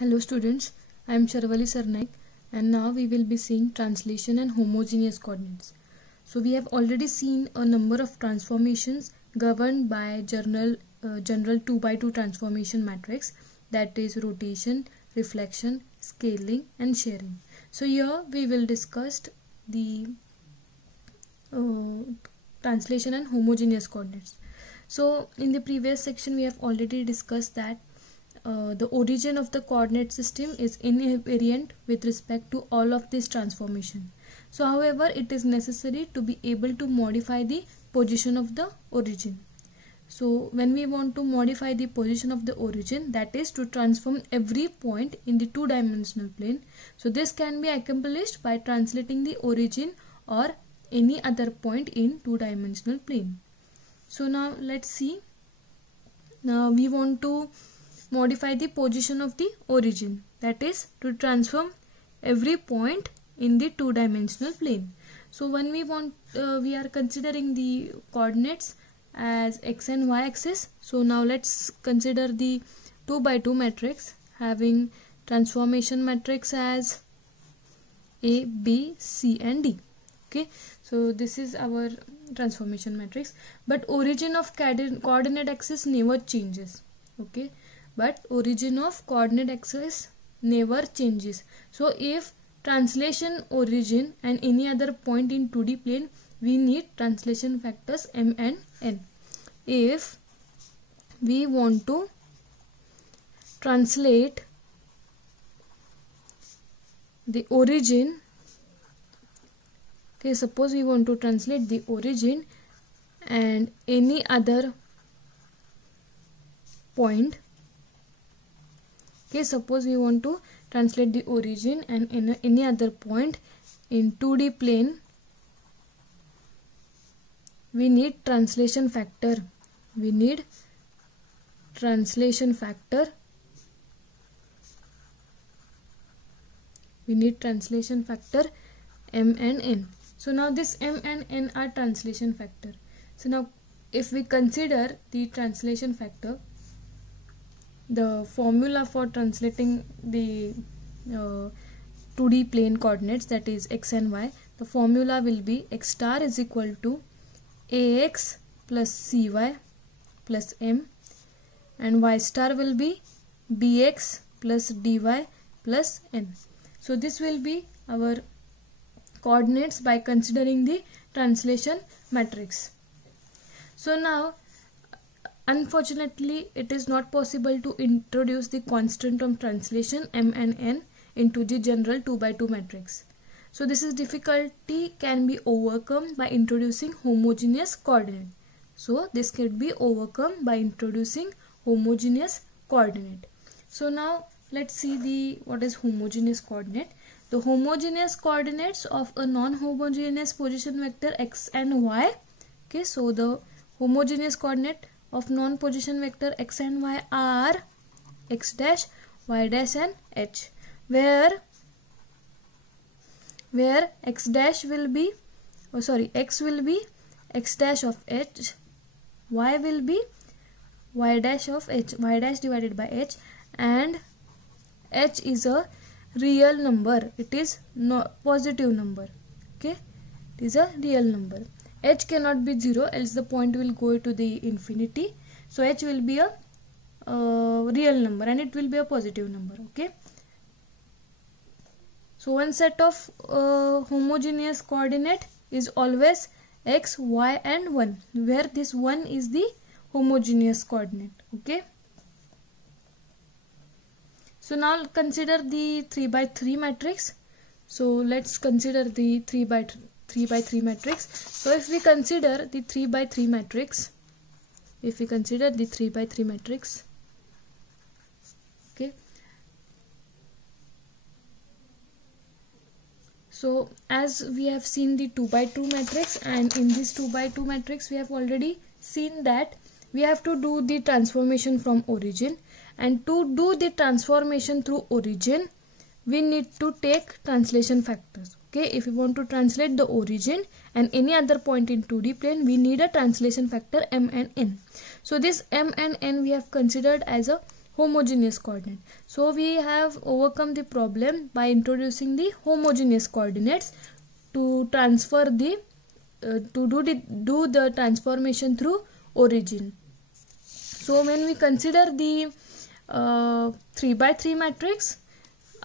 Hello students, I am Charvali Sarnaik and now we will be seeing translation and homogeneous coordinates. So we have already seen a number of transformations governed by general 2x2 transformation matrix, that is rotation, reflection, scaling and sharing. So here we will discuss the translation and homogeneous coordinates. So in the previous section we have already discussed that the origin of the coordinate system is invariant with respect to all of this transformation. So however, it is necessary to be able to modify the position of the origin. So when we want to modify the position of the origin, that is to transform every point in the two-dimensional plane. So this can be accomplished by translating the origin or any other point in two-dimensional plane. So now let's see. Now we want to modify the position of the origin, that is to transform every point in the two-dimensional plane. So when we are considering the coordinates as x and y axis. So now let's consider the 2x2 matrix having transformation matrix as A, B, C and D. Okay, so this is our transformation matrix, but origin of coordinate axis never changes. Okay, but origin of coordinate axis never changes. So if translation origin and any other point in 2D plane, we need translation factors m and n. If we want to translate the origin, okay, suppose we want to translate the origin and any other point. Okay, suppose we want to translate the origin and in any other point in 2D plane, we need translation factor. We need translation factor. We need translation factor m and n. So now this m and n are translation factor. So now if we consider the translation factor, the formula for translating the 2D plane coordinates, that is x and y, the formula will be x star is equal to ax plus cy plus m, and y star will be bx plus dy plus n. So this will be our coordinates by considering the translation matrix. So now unfortunately, it is not possible to introduce the constant of translation m and n into the general 2x2 matrix. So this is difficulty can be overcome by introducing homogeneous coordinate. So this can be overcome by introducing homogeneous coordinate. So now let's see what is homogeneous coordinate. The homogeneous coordinates of a non-homogeneous position vector x and y. Okay, so the homogeneous coordinate of non-position vector x and y are x dash, y dash and h, where x dash will be, x will be x dash of h, y will be y dash of h, y dash divided by h, and h is a real number. It is not positive number. Okay, it is a real number. H cannot be 0, else the point will go to the infinity. So h will be a real number and it will be a positive number. Okay, so one set of homogeneous coordinate is always x, y and 1, where this 1 is the homogeneous coordinate. Okay, so now consider the 3x3 matrix. So let's consider the 3x3 matrix. So if we consider the 3x3 matrix, okay, so as we have seen the 2x2 matrix, and in this 2x2 matrix we have already seen that we have to do the transformation from origin, and to do the transformation through origin we need to take translation factors. Okay, if we want to translate the origin and any other point in 2D plane, we need a translation factor m and n. So this m and n we have considered as a homogeneous coordinate. So we have overcome the problem by introducing the homogeneous coordinates to transfer the do the transformation through origin. So when we consider the 3x3 matrix,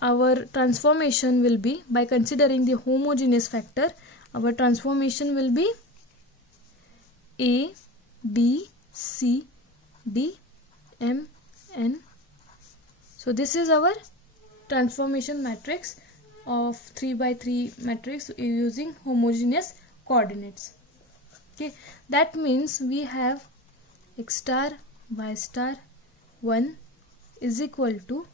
our transformation will be, by considering the homogeneous factor, our transformation will be A, B, C, D, M, N. So this is our transformation matrix of 3x3 matrix using homogeneous coordinates. Okay, that means we have x star y star 1 is equal to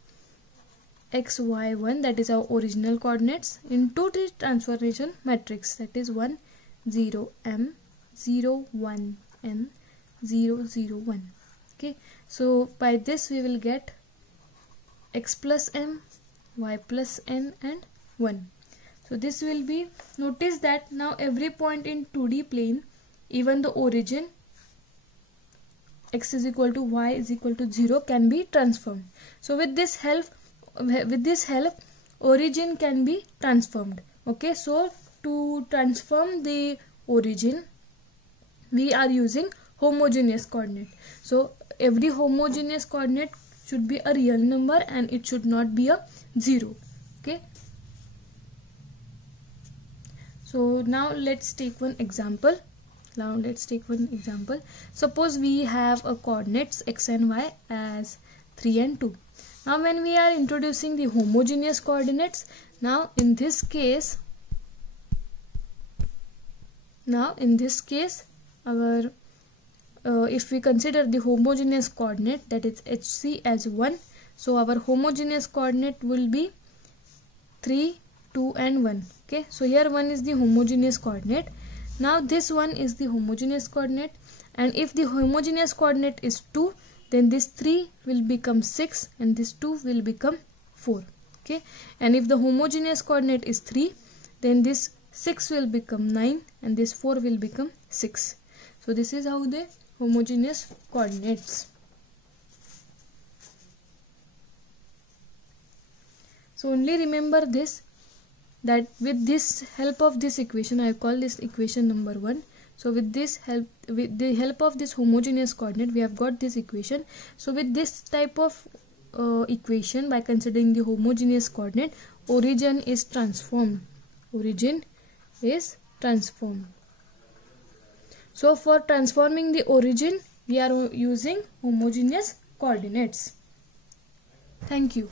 x y1, that is our original coordinates, into the transformation matrix, that is 1 0 m 0 1 n 0 0 1. Okay, so by this we will get x plus m, y plus n and 1. So this will be, notice that now every point in 2D plane, even the origin x is equal to y is equal to 0 can be transformed. So with this help origin can be transformed. Okay, so to transform the origin we are using homogeneous coordinate. So every homogeneous coordinate should be a real number and it should not be a 0. Okay, so now let's take one example. Suppose we have a coordinates x and y as 3 and 2. Now when we are introducing the homogeneous coordinates, now in this case our if we consider the homogeneous coordinate, that is HC as 1, so our homogeneous coordinate will be 3, 2 and 1. Okay, so here 1 is the homogeneous coordinate. Now this one is the homogeneous coordinate, and if the homogeneous coordinate is 2, then this 3 will become 6 and this 2 will become 4. Okay, and if the homogeneous coordinate is 3, then this 6 will become 9 and this 4 will become 6. So this is how the homogeneous coordinates. So only remember this, that with this help of this equation, I call this equation number 1. So with the help of this homogeneous coordinate, we have got this equation. So with this type of equation, by considering the homogeneous coordinate, origin is transformed. So for transforming the origin, we are using homogeneous coordinates. Thank you.